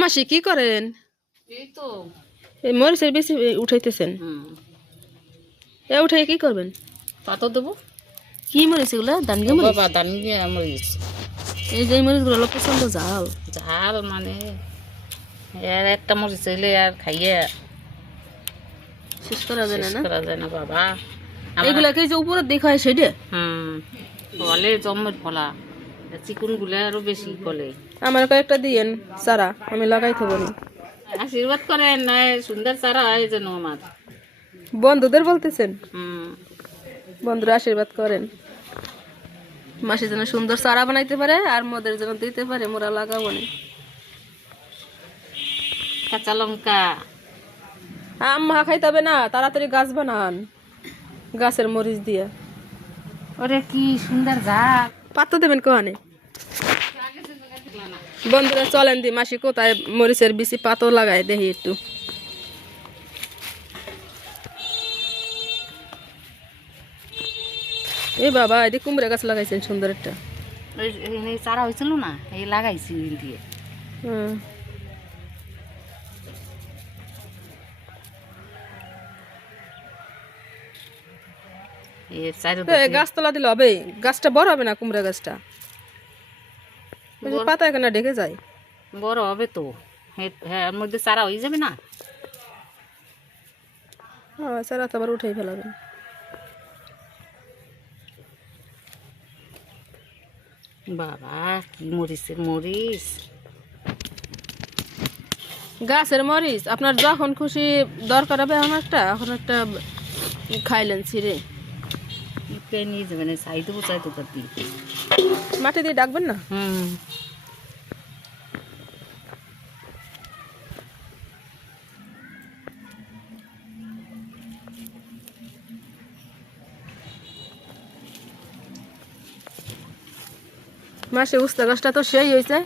মাসি কি করেন? এই তো এই মরিচের বেশি উঠাইতেছেন। এ উঠাই কি করবেন? পাতো দেবো। কি মরিচ এগুলো? দানগি মরিচ? বাবা দানি মরিচ। এই যে মরিচগুলো হলো প্রচন্ড ঝাল। ঝাল মানে এর একটা মরিচ হইলে আর খাইয়ে শেষ করা যায় শেষ না। করা যায় না বাবা। এগুলাকে যে উপরে দেখা হয় সেটা? ফলে জম্মের ফলা চিকুন গুলো আরো বেশি কলে। আমার কয়েকটা দিয়েন চারা, আমি লাগাই থবো নি। আশীর্বাদ করেন না সুন্দর চারা হয় যেন আমার। বন্ধুদের বলতেছেন? বন্ধুরা আশীর্বাদ করেন মাসি যেন সুন্দর চারা বানাইতে পারে আর মোদের যেন দিতে পারে, মোরা লাগাবো নি। কাঁচা লঙ্কা আম মা খাইতে হবে না, তাড়াতাড়ি গাছ বানান গাছের মরিচ দিয়ে। ওরে কি সুন্দর ঝাল। পাত্তা দেবেন কোহানে? বন্ধুরা চলেন দি মাসি কোথায় মরিচের বেশি পাতো লাগায় দেখি একটু। এ বাবা এদিকে কুমড়া গাছ লাগাইছেন সুন্দর একটা। এই চারা হয়েছিল না, এই লাগাইছি দিয়ে। গাছতলা দিলে হবে? গাছটা বড় হবে না? কুমড়া গাছটা পাতা এখানে ঢেকে যায়। বড় হবে তো, হ্যাঁ এর মধ্যে চারা হয়ে যাবে না। হ্যাঁ চারা তো আবার উঠেই ফেলাবেন। বাবা কি মরিচের মরিচ। গাছের মরিচ আপনার যখন খুশি দরকার হবে এখন একটা খাইলেন ছিঁড়ে। নিয়ে যাবেন চাই দেবো চাই দেবো দিয়ে মাটি দিয়ে ডাকবেন না? মাসে উস্তা গাছটা তো সেই হয়েছে।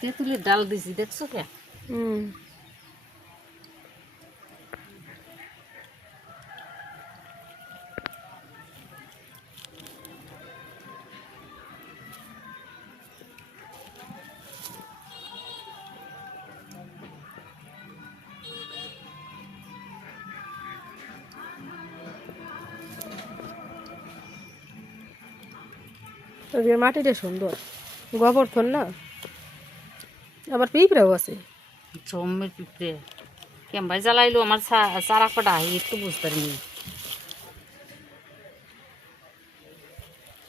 তেঁতুলের ডাল দিছি দেখছো কে? মাটিটা সুন্দর, গোবর্ধন না, আবার পিঁপড়াও আছে। জমের পিঁপড়ে কেমন জ্বালাইলো আমার চারা কটা একটু বুঝতে পারিনি।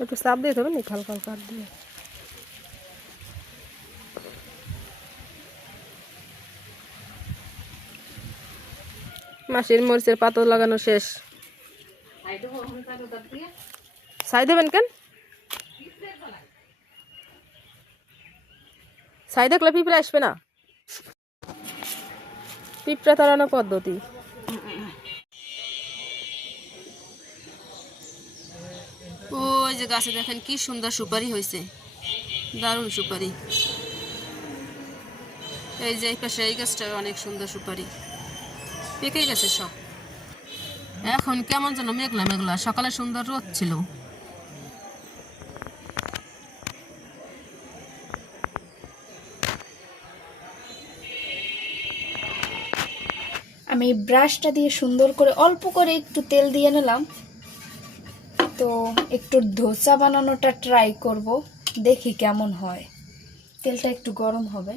একটু চাপ দিয়ে দেবে না, হালকা হালকা দিয়ে। মাসির মরিচের পাতা লাগানো শেষ। ছাই দেবেন কেন? ছাই দেখলে পিঁপড়া আসবে না। পিঁপড়া তাড়ানোর পদ্ধতি। ওই যে গাছে দেখেন কি সুন্দর সুপারি হয়েছে, দারুণ সুপারি। এই যে এই পাশে এই গাছটা অনেক সুন্দর সুপারি, পেকে গেছে সব। এখন কেমন যেন মেঘলা মেঘলা, সকালে সুন্দর রোদ ছিল। আমি ব্রাশটা দিয়ে সুন্দর করে অল্প করে একটু তেল দিয়ে নিলাম। তো একটু ধোসা বানানোটা ট্রাই করব, দেখি কেমন হয়। তেলটা একটু গরম হবে।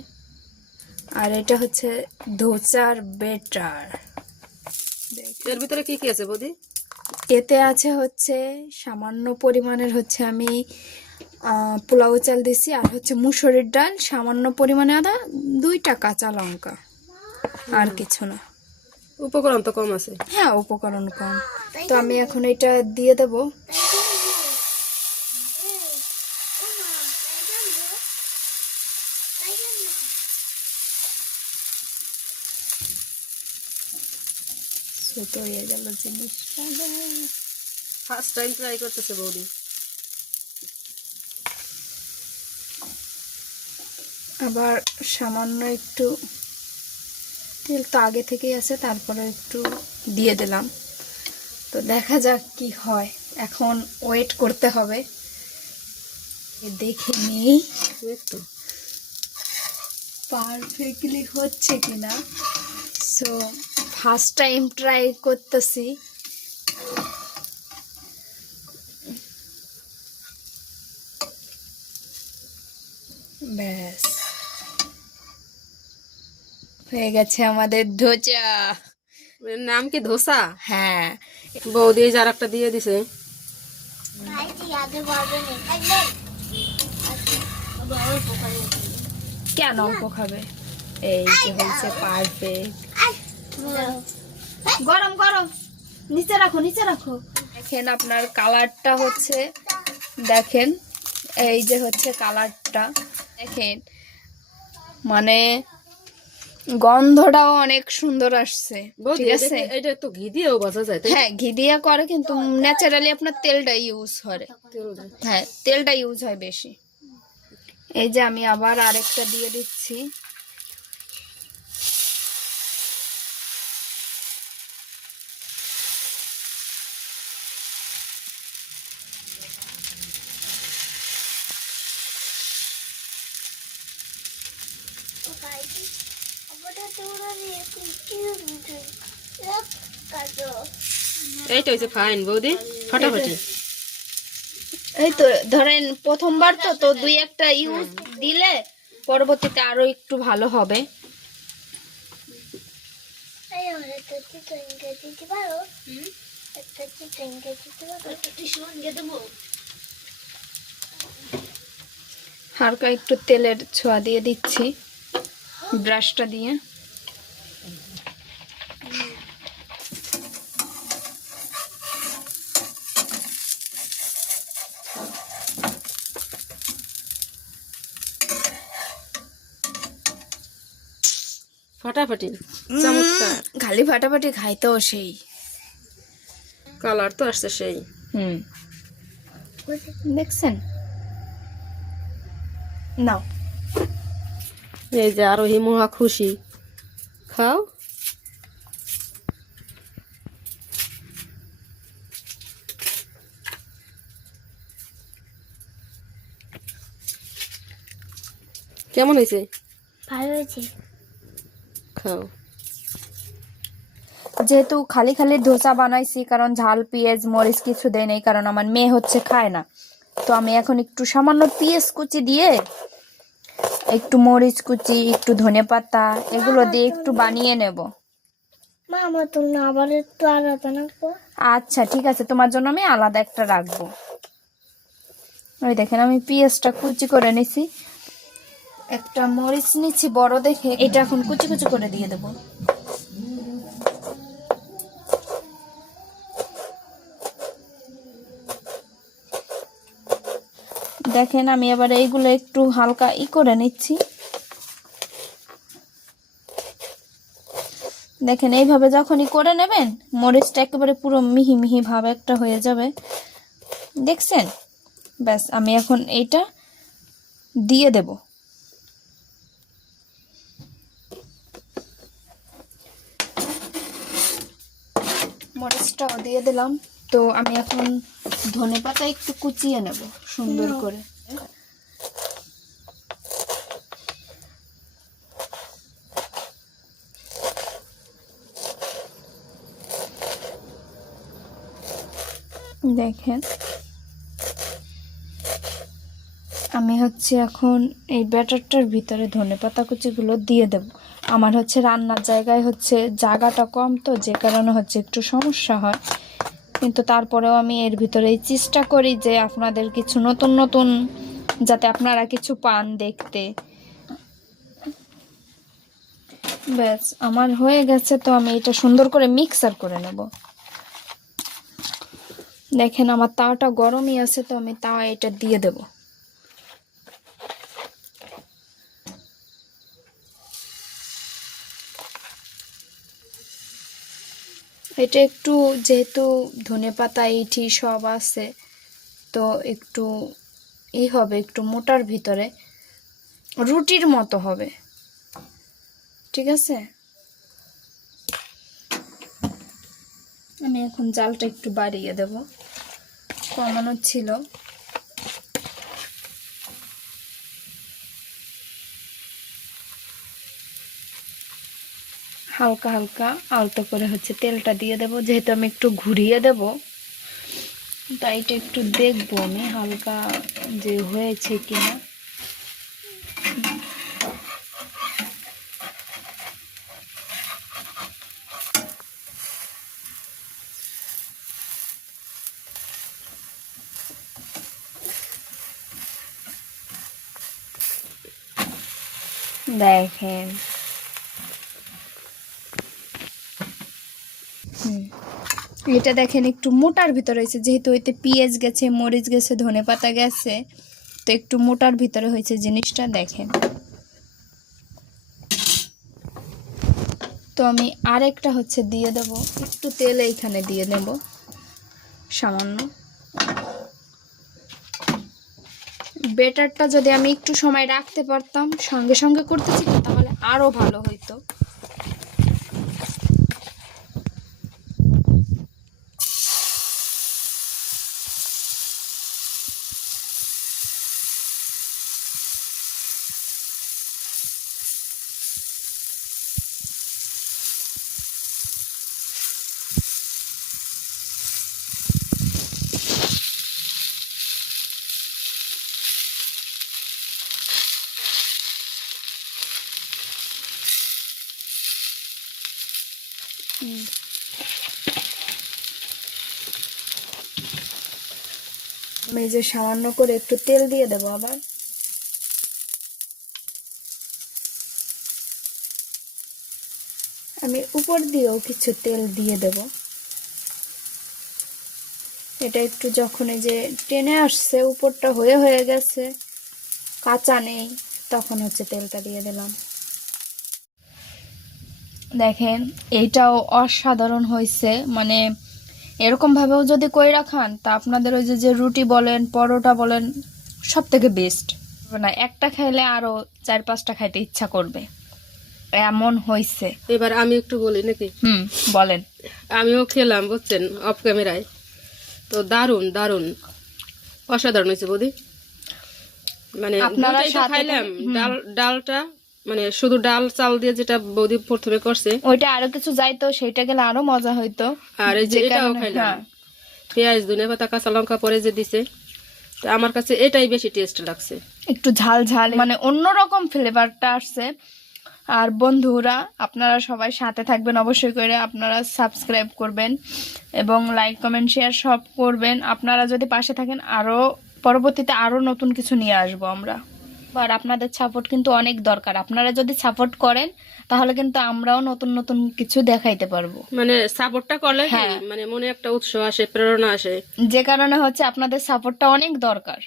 আর এটা হচ্ছে ধোসার বেটার। এর ভিতরে কি কি আছে বৌদি? এতে আছে হচ্ছে সামান্য পরিমাণের হচ্ছে আমি পোলাও চাল দিছি, আর হচ্ছে মুসুরির ডাল, সামান্য পরিমাণে আদা, 2টা কাঁচা লঙ্কা, আর কিছু না। উপকরণ তো কম আছে। হ্যাঁ উপকরণ কম। তো আমি এখন এটা দিয়ে দেব। ছোট হয়ে গেল জিনিসটা। ফার্স্ট টাইম ট্রাই করতেছে বৌদি। আবার সামান্য একটু তেল তো আগে থেকেই আছে, তারপরে একটু দিয়ে দিলাম। তো দেখা যাক কি হয়, এখন ওয়েট করতে হবে। দেখে নিই। পারফেক্টলি হচ্ছে কিনা। সো ফার্স্ট টাইম ট্রাই করতেছি। ব্যাস হয়ে গেছে আমাদের ধোচা। এর নাম কি ধোসা? হ্যাঁ, বৌদি এই যে আর একটা দিয়ে দিছে। কেন অল্প খাবে? এই যে হয়েছে পারফেক্ট। গরম গরম, নিচে রাখো নিচে রাখো। দেখেন আপনার কালারটা হচ্ছে, দেখেন এই যে হচ্ছে কালারটা, দেখেন মানে গন্ধটাও অনেক সুন্দর আসছে। বৌদি ঠিক আছে, এটা তো ঘি দিয়েও ভাজা যায়, তাই? হ্যাঁ ঘি দিয়ে করে, কিন্তু ন্যাচারালি আপনার তেলটা ইউজ করে। তেল দেয়। হ্যাঁ, তেলটা ইউজ হয় বেশি। এই যে আমি আবার আরেকটা দিয়ে দিচ্ছি। এইটা হচ্ছে ফাইন বৌদি, ফাটাফাটি। এই তো ধরেন প্রথমবার তো তো দুই একটা ইউজ দিলে পরবর্তীতে আরো একটু ভালো হবে। হালকা একটু তেলের ছোঁয়া দিয়ে দিচ্ছি ব্রাশটা দিয়ে। ফাটাফাটি, চমৎকার। খালি ফাটাফাটি খাইতেও সেই। কালার তো আসছে সেই। দেখছেন? নাও, এই যে আরোহী মহা খুশি, খাও। কেমন হয়েছে? ভালো হয়েছে। খাও। যেহেতু খালি খালি ধোসা বানাইছি, কারণ ঝাল পেঁয়াজ মরিচ কিছু দেয় নাই, কারণ আমার মেয়ে হচ্ছে খায় না, তো আমি এখন একটু সামান্য পেঁয়াজ কুচি দিয়ে, একটু মরিচ কুচি, একটু ধনেপাতা এগুলো দিয়ে একটু বানিয়ে নেব। আচ্ছা ঠিক আছে, তোমার জন্য আমি আলাদা একটা রাখবো। ওই দেখেন আমি পেঁয়াজটা কুচি করে নিছি, একটা মরিচ নিচ্ছি বড় দেখে, এটা এখন কুচি কুচি করে দিয়ে দেবো। দেখেন আমি এবার এইগুলো একটু হালকা করে নিচ্ছি। দেখেন এইভাবে যখনই করে নেবেন, মরিচটা একেবারে পুরো মিহি মিহি ভাব একটা হয়ে যাবে, দেখছেন? ব্যাস আমি এখন এইটা দিয়ে দেব। মরিচটাও দিয়ে দিলাম। তো আমি এখন ধনেপাতা একটু কুচিয়ে নেব সুন্দর করে। দেখেন আমি হচ্ছে এখন এই ব্যাটারটার ভিতরে ধনেপাতা কুচিগুলো দিয়ে দেব। আমার হচ্ছে রান্নার জায়গায় হচ্ছে জায়গাটা কম, তো যে কারণে হচ্ছে একটু সমস্যা হয়, কিন্তু তারপরেও আমি এর ভিতরেই চেষ্টা করি যে আপনাদের কিছু নতুন নতুন যাতে আপনারা কিছু পান দেখতে। ব্যাস আমার হয়ে গেছে, তো আমি এটা সুন্দর করে মিক্সার করে নেব। দেখেন আমার তাওয়াটা গরমই আছে, তো আমি তাওয়া এটা দিয়ে দেব। এটা একটু যেহেতু ধনেপাতা এইটি সব আছে, তো একটু হবে, একটু মোটার ভিতরে রুটির মতো হবে, ঠিক আছে? আমি এখন জালটা একটু বাড়িয়ে দেব, কমানো ছিল। হালকা হালকা আলতো করে হচ্ছে তেলটা দিয়ে দেব, যেহেতু আমি একটু ঘুরিয়ে দেব তাই এটা একটু দেখবো আমি হালকা যে হয়েছে কিনা। দেখেন এটা দেখেন একটু মোটার ভিতরে হয়েছে, যেহেতু এতে পেঁয়াজ গেছে, মরিচ গেছে, ধনেপাতা গেছে, তো একটু মোটার ভিতরে হয়েছে জিনিসটা। দেখেন তো আমি আরেকটা হচ্ছে দিয়ে দেব, একটু তেল এইখানে দিয়ে নেব সামান্য। বেটারটা যদি আমি একটু সময় রাখতে পারতাম, সঙ্গে সঙ্গে করতেছি তো, তাহলে আরো ভালো হইতো। আমি এই যে সামান্য করে একটু তেল দিয়ে দেবো আবার। আমি উপর দিয়েও কিছু তেল দিয়ে দেব। এটা একটু যখন এই যে টেনে আসছে, উপরটা হয়ে হয়ে গেছে, কাঁচা নেই, তখন হচ্ছে তেলটা দিয়ে দিলাম। দেখেন এইটাও অসাধারণ হয়েছে, মানে এরকম ভাবেও যদি কইরা খান তা আপনাদের ওই যে রুটি বলেন, পরোটা বলেন, সব থেকে বেস্ট। না একটা খাইলে আরো 4-5টা খাইতে ইচ্ছা করবে, এমন হয়েছে। এবার আমি একটু বলি নাকি? বলেন। আমিও খেলাম বুঝছেন, অফ ক্যামেরায়, তো দারুন দারুন অসাধারণ হয়েছে বৌদি। মানে আপনারা দুইটাই তো সাথে খাইলাম, ডালটা মানে শুধু ডাল চাল দিয়ে যেটা বৌদি প্রথমে করছে, ওইটা আরো কিছু যাইতো, সেটা গেলে আরো মজা হইতো। আর এই যে এটাও খাইলাম, হ্যাঁ, পেঁয়াজ ধনেপাতা কাঁচা লঙ্কা পরে যে দিছে, তো আমার কাছে এটাই বেশি টেস্ট লাগছে। একটু ঝাল ঝাল, মানে অন্যরকম ফ্লেভারটা আসছে। আর বন্ধুরা আপনারা সবাই সাথে থাকবেন অবশ্যই করে, আপনারা সাবস্ক্রাইব করবেন এবং লাইক কমেন্ট শেয়ার সব করবেন। আপনারা যদি পাশে থাকেন, আরো পরবর্তীতে আরো নতুন কিছু নিয়ে আসবো আমরা। আর আপনাদের সাপোর্ট কিন্তু অনেক দরকার। আপনারা যদি সাপোর্ট করেন তাহলে কিন্তু আমরাও নতুন নতুন কিছু দেখাইতে পারবো। মানে সাপোর্টটা করলে কি, হ্যাঁ। মানে মনে একটা উৎসাহ আসে, প্রেরণা আসে, যে কারণে হচ্ছে আপনাদের সাপোর্টটা অনেক দরকার।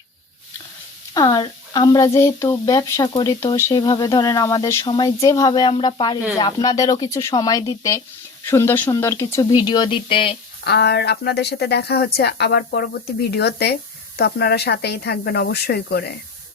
আর আমরা যেহেতু ব্যবসা করি, তো সেভাবে ধরেন আমাদের সময় যেভাবে আমরা পারি যে আপনাদেরও কিছু সময় দিতে, সুন্দর সুন্দর কিছু ভিডিও দিতে। আর আপনাদের সাথে দেখা হচ্ছে আবার পরবর্তী ভিডিওতে, তো আপনারা সাথেই থাকবেন অবশ্যই করে।